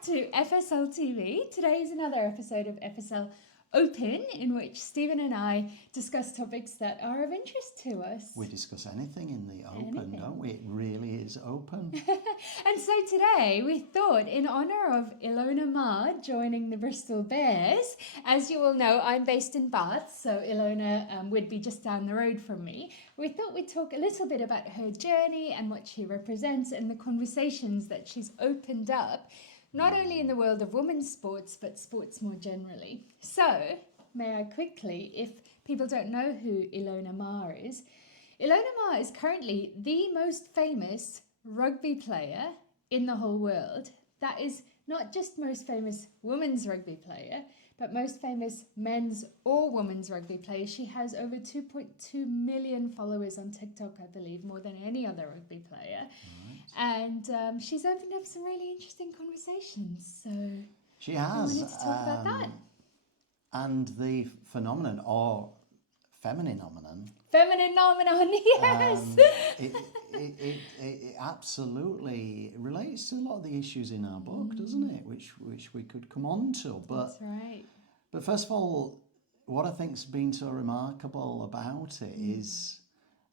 back to FSL TV. Today is another episode of FSL Open, in which Stephen and I discuss topics that are of interest to us. We discuss anything in the open, don't we? It really is open. And so today we thought, in honour of Ilona Maher joining the Bristol Bears, as you all know, I'm based in Bath, so Ilona would be just down the road from me. We thought we'd talk a little bit about her journey and what she represents and the conversations that she's opened up, not only in the world of women's sports, but sports more generally. So, may I quickly, if people don't know who Ilona Maher is currently the most famous rugby player in the whole world. That is not just most famous women's rugby player, but most famous men's or women's rugby player. She has over 2.2 million followers on TikTok, I believe, more than any other rugby player. And she's opened up some really interesting conversations. So she has. We wanted to talk about that. And the phenomenon, or femininomenon. Femininomenon, yes. It absolutely relates to a lot of the issues in our book, doesn't it? Which we could come on to. But, that's right. But first of all, what I think's been so remarkable about it is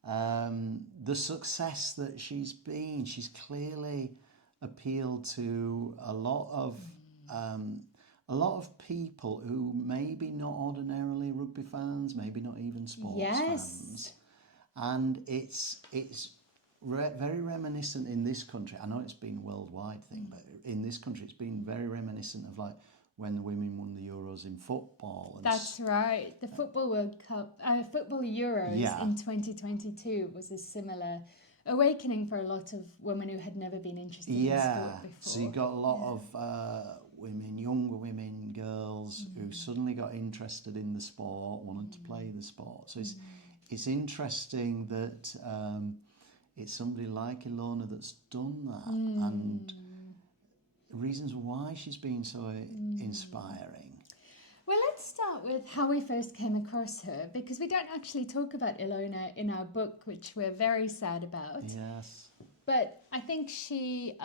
the success that she's been. She's clearly appealed to a lot of people who maybe not ordinarily rugby fans, maybe not even sports fans. And it's very reminiscent in this country. I know it's been a worldwide thing, but in this country it's been very reminiscent of like when the women won the Euros in football. And that's right. The Football World Cup, Football Euros in 2022 was a similar awakening for a lot of women who had never been interested in sport before. So you got a lot of women, younger women, girls who suddenly got interested in the sport, wanted to play the sport. So it's interesting that it's somebody like Ilona that's done that, and reasons why she's been so inspiring. Well, let's start with how we first came across her, because we don't actually talk about Ilona in our book, which we're very sad about. Yes. But I think she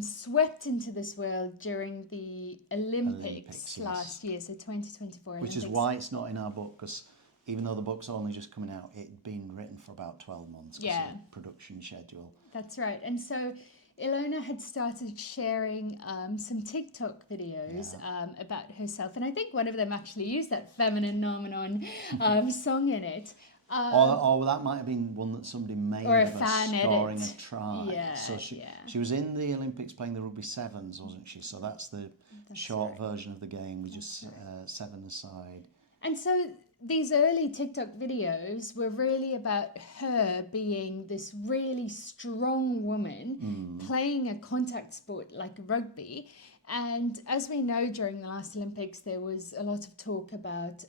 swept into this world during the Olympics last year, so 2024 Which is why it's not in our book, because even though the book's only just coming out, it'd been written for about 12 months because of production schedule. That's right. And so Ilona had started sharing some TikTok videos about herself, and I think one of them actually used that femininomenon song in it. Or that might have been one that somebody made or of a fan scoring edit. a try. So she was in the Olympics playing the rugby sevens, wasn't she? So that's the short version of the game with just 7 aside. And so these early TikTok videos were really about her being this really strong woman playing a contact sport like rugby. And as we know, during the last Olympics, there was a lot of talk about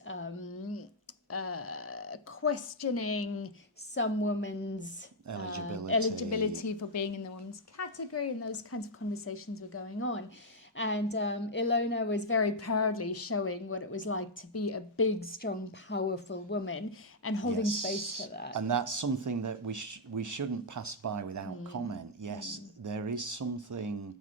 questioning some women's eligibility for being in the women's category, and those kinds of conversations were going on. And Ilona was very proudly showing what it was like to be a big, strong, powerful woman and holding space for that. And that's something that we shouldn't pass by without comment. Yes, there is something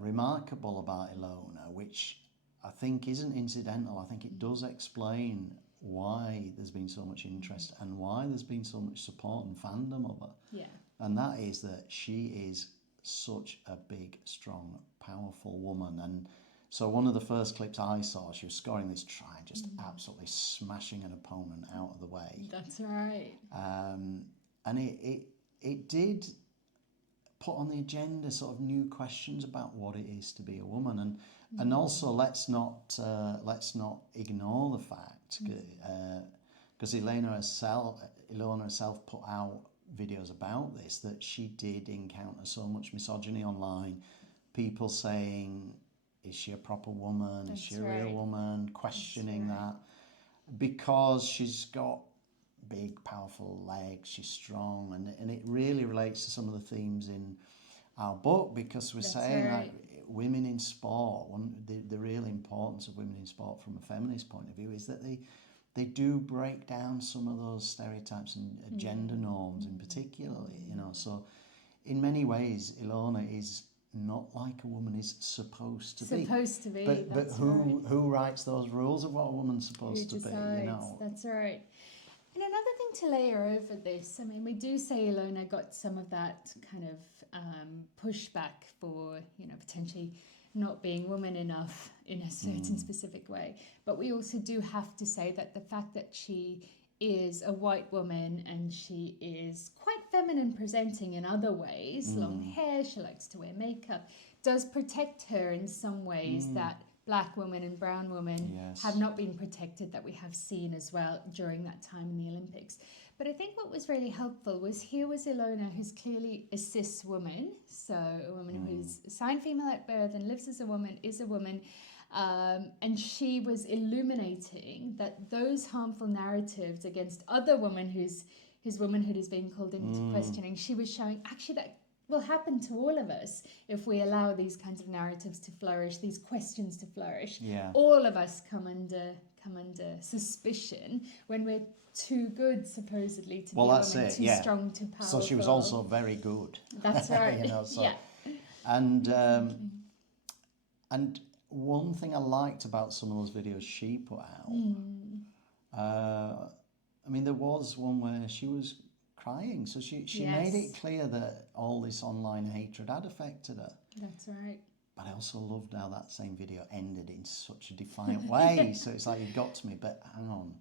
remarkable about Ilona, which I think isn't incidental. I think it does explain why there's been so much interest and why there's been so much support and fandom of her. Yeah. And that is that she is such a big, strong, powerful woman. And so one of the first clips I saw, she was scoring this try, just absolutely smashing an opponent out of the way. That's right. And it did put on the agenda sort of new questions about what it is to be a woman, and also let's not ignore the fact, because Ilona herself put out videos about this, that she did encounter so much misogyny online. People saying, is she a proper woman? Is she a real woman? Questioning that, because she's got big, powerful legs, she's strong, and it really relates to some of the themes in our book, because we're saying like women in sport, the real importance of women in sport from a feminist point of view is that they do break down some of those stereotypes and gender norms in particular, so in many ways Ilona is not like a woman is supposed to be. Supposed to be. But That's who right. who writes those rules of what a woman's supposed Who to be? decides? You know. That's right. And another thing to layer over this, I mean, we do say Ilona got some of that kind of pushback for, you know, potentially not being woman enough in a certain specific way. But we also do have to say that the fact that she is a white woman and she is quite feminine presenting in other ways, long hair, she likes to wear makeup, does protect her in some ways that black women and brown women have not been protected, that we have seen as well during that time in the Olympics. But I think what was really helpful was here was Ilona, who's clearly a cis woman, so a woman who's assigned female at birth and lives as a woman, is a woman, and she was illuminating that those harmful narratives against other women whose womanhood is being called into questioning, she was showing actually that will happen to all of us if we allow these kinds of narratives to flourish, these questions to flourish. Yeah. All of us come under suspicion when we're too good, supposedly, to be a woman, too strong, too powerful. So she was also very good. That's right. You know, so, yeah. And one thing I liked about some of those videos she put out, I mean, there was one where she was crying, so she made it clear that all this online hatred had affected her. That's right. But I also loved how that same video ended in such a defiant way. So it's like, you got to me, but hang on,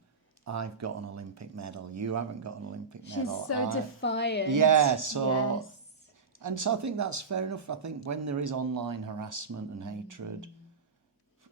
I've got an Olympic medal, you haven't got an Olympic medal. She's so defiant. Yeah, so... Yes. And so I think that's fair enough. I think when there is online harassment and hatred,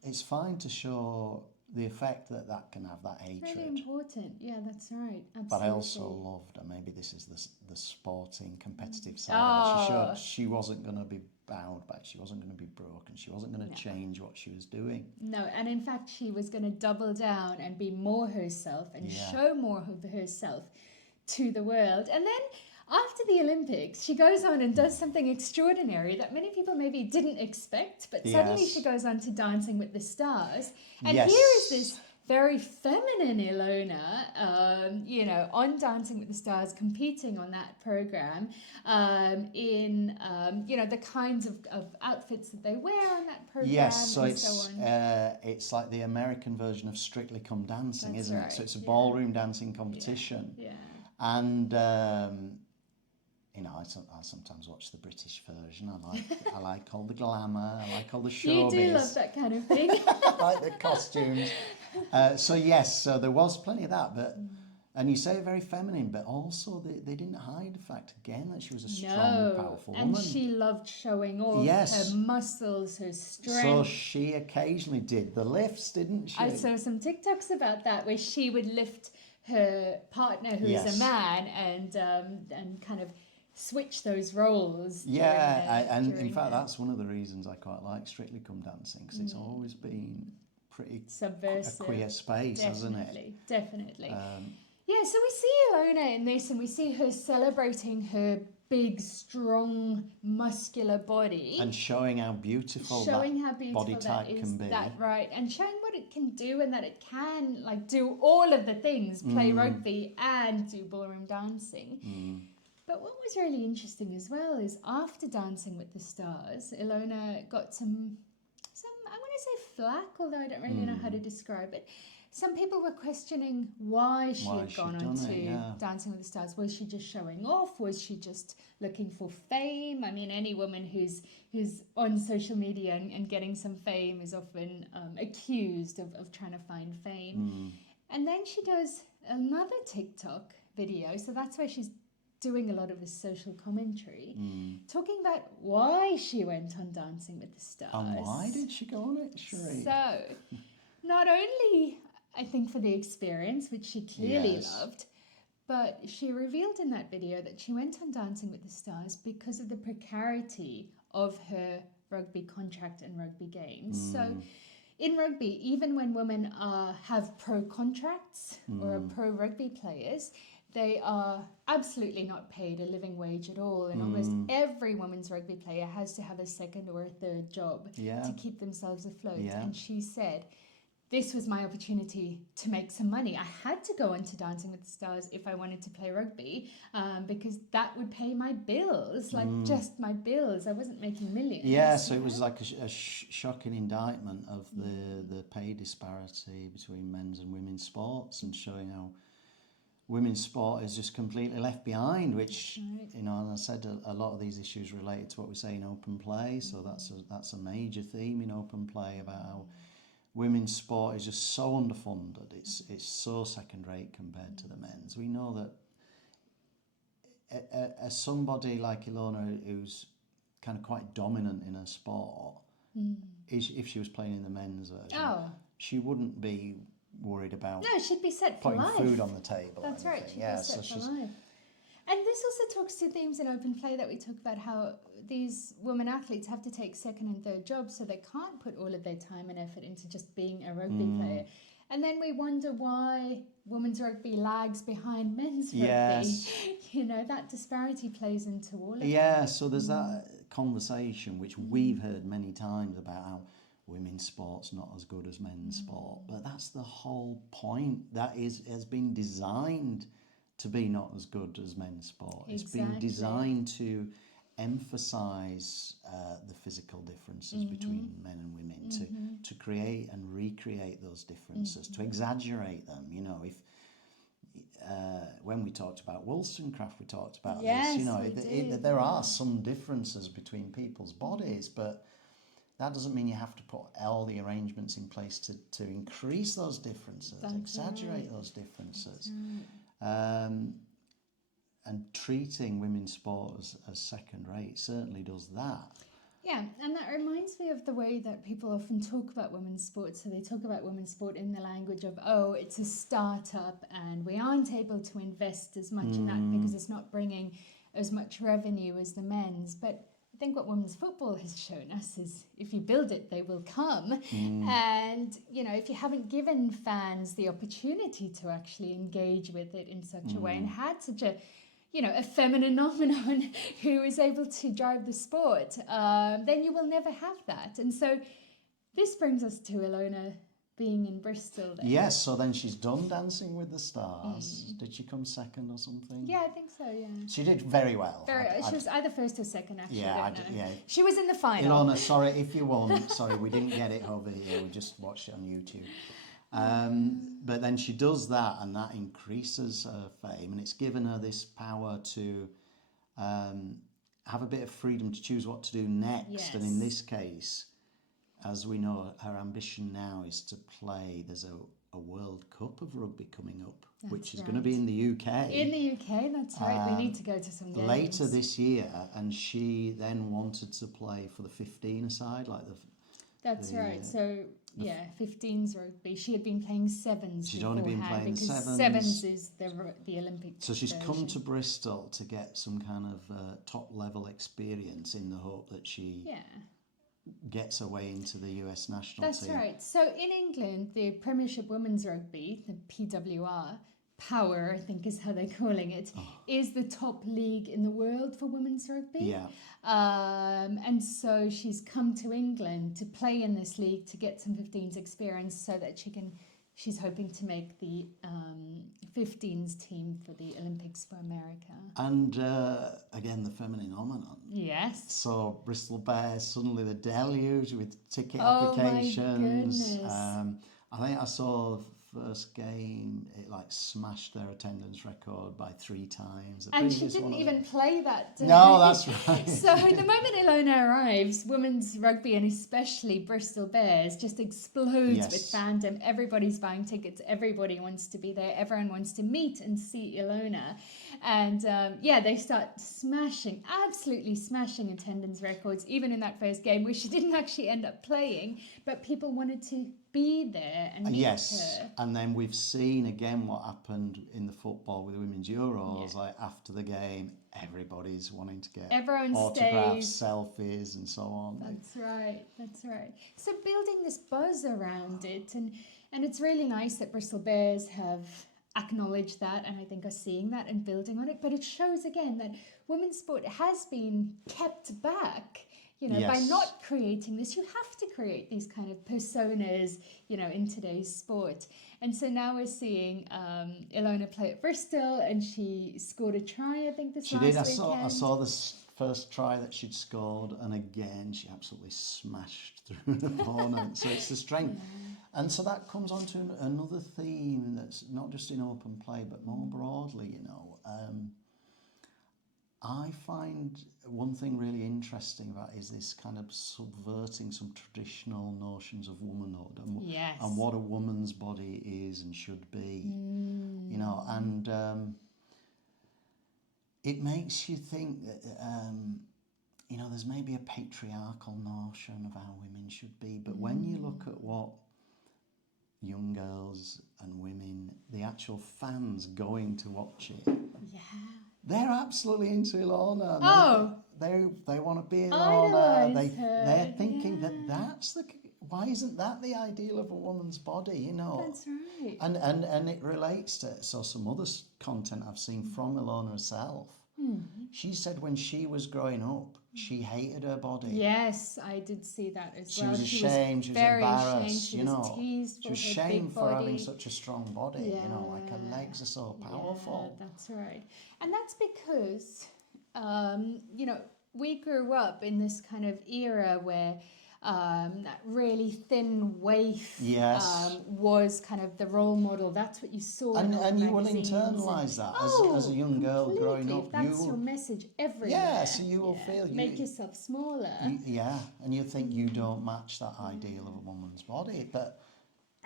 it's fine to show the effect that can have, that hatred. It's really important. Yeah, that's right. Absolutely. But I also loved, and maybe this is the sporting, competitive side of it. She showed she wasn't going to be bowed back. She wasn't going to be broken. She wasn't going to change what she was doing. No, and in fact, she was going to double down and be more herself and show more of herself to the world. And then after the Olympics, she goes on and does something extraordinary that many people maybe didn't expect, but suddenly she goes on to Dancing with the Stars. And here is this very feminine Ilona, you know, on Dancing with the Stars, competing on that program in, you know, the kinds of outfits that they wear on that program. Yes, so and it's like the American version of Strictly Come Dancing, That's isn't right, it? So it's a ballroom dancing competition. Yeah. And... you know, I sometimes watch the British version. I like all the glamour. I like all the showbiz. You do love that kind of thing. I like the costumes. So there was plenty of that. But and you say very feminine, but also they didn't hide the fact again that she was a strong, powerful woman. And she loved showing off her muscles, her strength. So she occasionally did the lifts, didn't she? I saw some TikToks about that where she would lift her partner, who is a man, and kind of switch those roles. And in fact, that's one of the reasons I quite like Strictly Come Dancing, because it's always been pretty subversive, a queer space, hasn't it? Definitely. So we see Ilona in this, and we see her celebrating her big, strong, muscular body, and showing how beautiful body type can be. That right, and showing what it can do, and that it can do all of the things: play rugby and do ballroom dancing. But what was really interesting as well is after Dancing with the Stars, Ilona got some I want to say flack, although I don't really know how to describe it. Some people were questioning why she had gone on to Dancing with the Stars. Was she just showing off? Was she just looking for fame? I mean, any woman who's on social media and getting some fame is often accused of trying to find fame. And then she does another TikTok video, so that's why she's doing a lot of this social commentary, talking about why she went on Dancing with the Stars. And why did she go on it, Sheree? So, not only, I think, for the experience, which she clearly loved, but she revealed in that video that she went on Dancing with the Stars because of the precarity of her rugby contract and rugby games. So, in rugby, even when women have pro contracts or are pro rugby players, they are absolutely not paid a living wage at all. And almost every women's rugby player has to have a second or a third job to keep themselves afloat. And she said, this was my opportunity to make some money. I had to go on to Dancing with the Stars if I wanted to play rugby, because that would pay my bills, like just my bills. I wasn't making millions. Yeah, so it was like a shocking indictment of the pay disparity between men's and women's sports, and showing how women's sport is just completely left behind, which, you know, as I said, a lot of these issues related to what we say in open play, so that's a major theme in open play, about how women's sport is just so underfunded. It's so second rate compared to the men's. We know that as somebody like Ilona, who's kind of quite dominant in her sport, if she was playing in the men's version, she wouldn't be worried about she'd be set for putting life. food on the table. That's right, she'd yeah, be set so for life. And this also talks to themes in open play that we talk about, how these women athletes have to take second and third jobs, so they can't put all of their time and effort into just being a rugby player. And then we wonder why women's rugby lags behind men's rugby. Yes. You know, that disparity plays into all of Yeah, so there's that conversation which we've heard many times about how women's sport's not as good as men's sport, but that's the whole point. That has been designed to be not as good as men's sport. It's been designed to emphasise the physical differences between men and women, to create and recreate those differences, to exaggerate them. You know, if when we talked about Wollstonecraft, we talked about this. You know, there are some differences between people's bodies, but that doesn't mean you have to put all the arrangements in place to increase those differences, exaggerate those differences. And treating women's sport as second rate certainly does that. Yeah, and that reminds me of the way that people often talk about women's sport. So they talk about women's sport in the language of, oh, it's a startup and we aren't able to invest as much in that because it's not bringing as much revenue as the men's. But I think what women's football has shown us is if you build it, they will come. And, you know, if you haven't given fans the opportunity to actually engage with it in such a way, and had such a, you know, a feminine phenomenon who is able to drive the sport, then you will never have that. And so this brings us to Ilona being in Bristol then. Yes, so then she's done Dancing with the Stars. Did she come second or something? Yeah, I think so, yeah. She did very well. She was either first or second, actually. Yeah, yeah. She was in the final. Ilona, sorry if you won. Sorry, we didn't get it over here. We just watched it on YouTube. But then she does that, and that increases her fame, and it's given her this power to have a bit of freedom to choose what to do next. Yes. And in this case, as we know, her ambition now is to play. There's a World Cup of rugby coming up, which is going to be in the UK. In the UK, that's right. We need to go to some games. Later this year, and she then wanted to play for the 15-a-side, like That's right. So, 15s rugby. She had been playing sevens. She'd only been playing because sevens. Sevens is the Olympic. So she's version. come to Bristol to get some kind of top-level experience in the hope that she gets her way into the US national team. That's right. So in England, the Premiership Women's Rugby, the PWR, Power, I think is how they're calling it, is the top league in the world for women's rugby. Yeah. And so she's come to England to play in this league to get some 15s experience so that she's hoping to make the 15s team for the Olympics for America. And again, the feminine phenomenon. Yes. So Bristol Bears, suddenly the deluge with ticket Oh applications. My goodness. I think I saw the first game, it like smashed their attendance record by 3 times. And she didn't even play that day. No, that's right. So the moment Ilona arrives, women's rugby and especially Bristol Bears just explodes with fandom. Everybody's buying tickets. Everybody wants to be there. Everyone wants to meet and see Ilona. And they start absolutely smashing attendance records, even in that first game, which she didn't actually end up playing. But people wanted to be there and meet her. And then we've seen again what happened in the football with the Women's Euros. Like after the game, everybody's wanting to get autographs, selfies, and so on. That's right. So building this buzz around it, and it's really nice that Bristol Bears have acknowledged that, and I think are seeing that and building on it. But it shows again that women's sport has been kept back. by Yes. not creating this, you have to create these kind of personas, in today's sport. And so now we're seeing Ilona play at Bristol, and she scored a try, I think, She last did. weekend. I saw this first try that she'd scored, and again she absolutely smashed through an opponent. So it's the strength. And so that comes on to another theme that's not just in open play, but more broadly, I find one thing really interesting about is this kind of subverting some traditional notions of womanhood and what a woman's body is and should be, and it makes you think that, there's maybe a patriarchal notion of how women should be, but when you look at what young girls and women, the actual fans going to watch it, they're absolutely into Ilona. They want to be Ilona. They're thinking that that's why isn't that the ideal of a woman's body? That's right. And it relates to some other content I've seen from Ilona herself. She said when she was growing up, she hated her body. Yes, I did see that as She well. was ashamed. She was embarrassed. She was teased she was for her shamed big for body. having such a strong body. Like her legs are so powerful. Yeah, that's right. And that's because, we grew up in this kind of era where that really thin waif was kind of the role model. That's what you saw in all and you will magazines internalise that as a young girl growing up. That's your message everywhere. Yeah, so you will feel make yourself smaller. And you think you don't match that ideal of a woman's body, but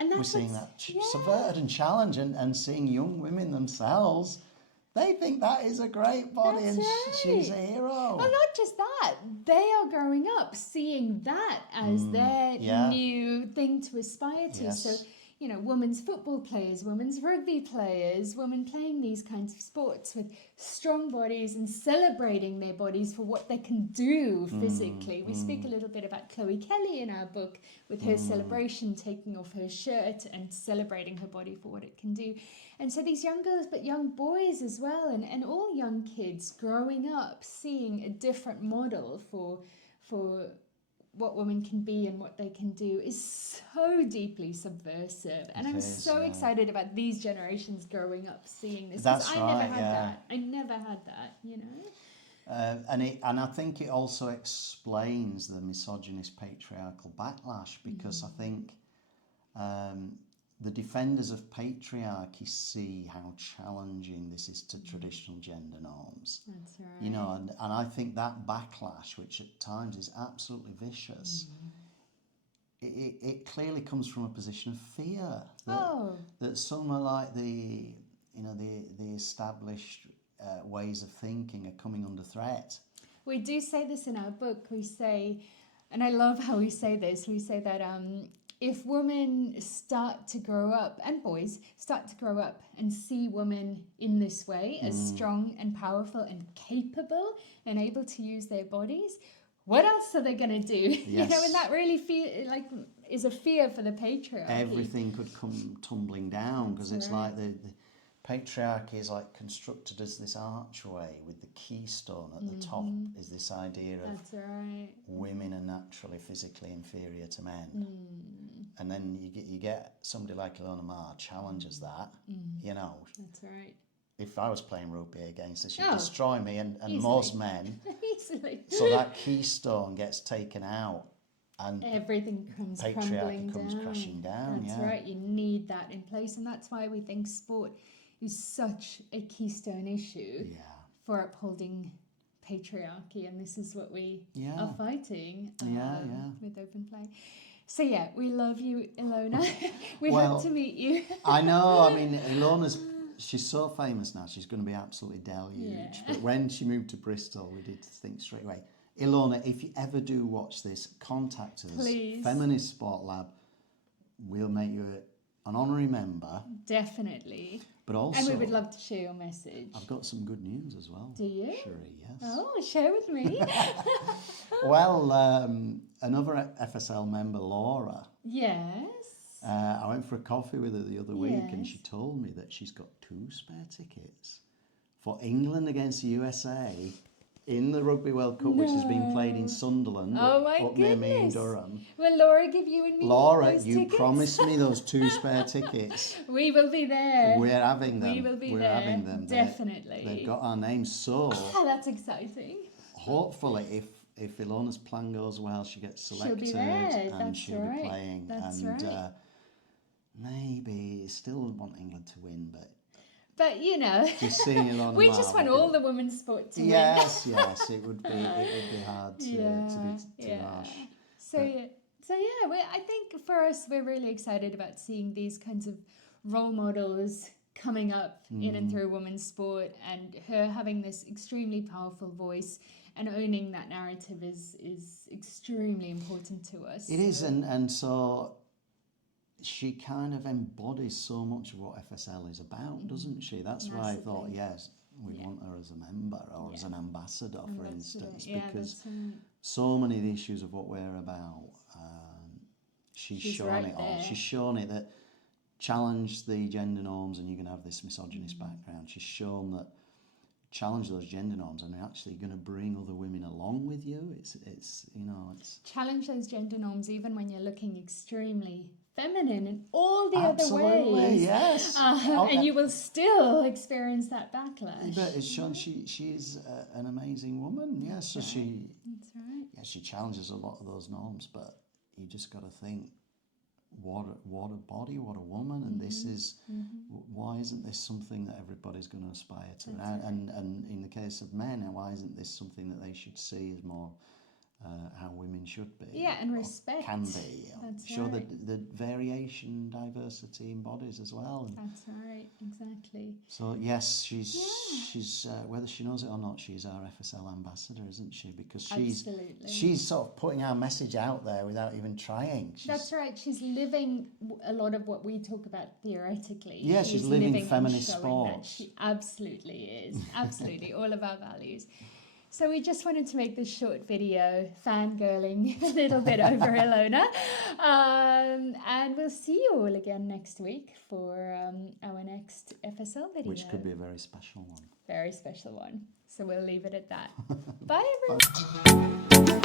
we're seeing that subverted and challenged, and seeing young women themselves. They think that is a great body. That's and right. she's a hero. Well, not just that. They are growing up seeing that as their new thing to aspire to. Yes. So, women's football players, women's rugby players, women playing these kinds of sports with strong bodies and celebrating their bodies for what they can do physically. We speak a little bit about Chloe Kelly in our book with her celebration, taking off her shirt and celebrating her body for what it can do. And so these young girls, but young boys as well, and all young kids growing up seeing a different model for what women can be and what they can do is so deeply subversive. And I'm so excited about these generations growing up seeing this. That's I never had that. I never had that, And I think it also explains the misogynist patriarchal backlash, because I think the defenders of patriarchy see how challenging this is to traditional gender norms. That's right. And I think that backlash, which at times is absolutely vicious, it clearly comes from a position of fear that some are like the established ways of thinking are coming under threat. We do say this in our book. We say, and I love how we say this, we say that if women start to grow up, and boys start to grow up and see women in this way as strong and powerful and capable and able to use their bodies, what else are they going to do? Yes. And that really is a fear for the patriarchy. Everything could come tumbling down, because it's like the patriarchy is like constructed as this archway with the keystone at the top is this idea of women are naturally physically inferior to men. And then you get somebody like Ilona Maher challenges that, That's right. If I was playing rugby against her, she'd destroy me and most men. Easily. So that keystone gets taken out and everything comes patriarchy comes crashing down. That's right. You need that in place, and that's why we think sport is such a keystone issue for upholding patriarchy, and this is what we are fighting with open play. So we love you, Ilona. We hope to meet you. I know. I mean, she's so famous now. She's going to be absolutely deluged. But when she moved to Bristol, we did think straight away, Ilona, if you ever do watch this, contact us. Please. Feminist Sport Lab. We'll make you an honorary member. Definitely. But also, and we would love to share your message. I've got some good news as well. Do you? Sheree, yes. Oh, share with me. Well, another FSL member, Laura. Yes. I went for a coffee with her the other week, and she told me that she's got 2 spare tickets for England against the USA in the Rugby World Cup, which has been played in Sunderland, Oh my up near me in goodness. Durham. Will Laura give you and me Laura, those you tickets? promised me those 2 spare tickets. We will be there. We're having them. We will be We're there. having them. Definitely. They've got our names, so That's exciting. hopefully, if Ilona's plan goes well, she gets selected She'll be there. and That's she'll right. be playing. That's and right. maybe still want England to win, But you know, just seeing Ilona we Maher just want would be- all the women's sport to win. Yes, it would be hard to be too harsh. So I think for us, we're really excited about seeing these kinds of role models coming up in and through women's sport, and her having this extremely powerful voice and owning that narrative is extremely important to us. It is, and so she kind of embodies so much of what FSL is about, doesn't she? That's why I thought, yes, we want her as a member or as an ambassador, for instance, because so many of the issues of what we're about, she's shown right it all. there. She's shown it that challenge the gender norms and you can have this misogynist background. She's shown that challenge those gender norms and you're actually going to bring other women along with you. It's challenge those gender norms even when you're looking extremely feminine in all the absolutely, other ways. Yes. And you will still experience that backlash. But it's shown she's an amazing woman. Yes, so That's right. Yeah, she challenges a lot of those norms, but you just got to think, what a body, what a woman, and this is why isn't this something that everybody's going to aspire to? And in the case of men, why isn't this something that they should see as more how women should be? Yeah, and respect can be. That's show right. the variation, diversity in bodies as well. That's right, exactly. So yes, she's whether she knows it or not, she's our FSL ambassador, isn't she? Because she's sort of putting our message out there without even trying. That's right. She's living a lot of what we talk about theoretically. Yeah, she's living feminist sport. She absolutely is. Absolutely, all of our values. So we just wanted to make this short video, fangirling a little bit over Ilona. And we'll see you all again next week for our next FSL video. Which could be a very special one. Very special one. So we'll leave it at that. Bye, everyone.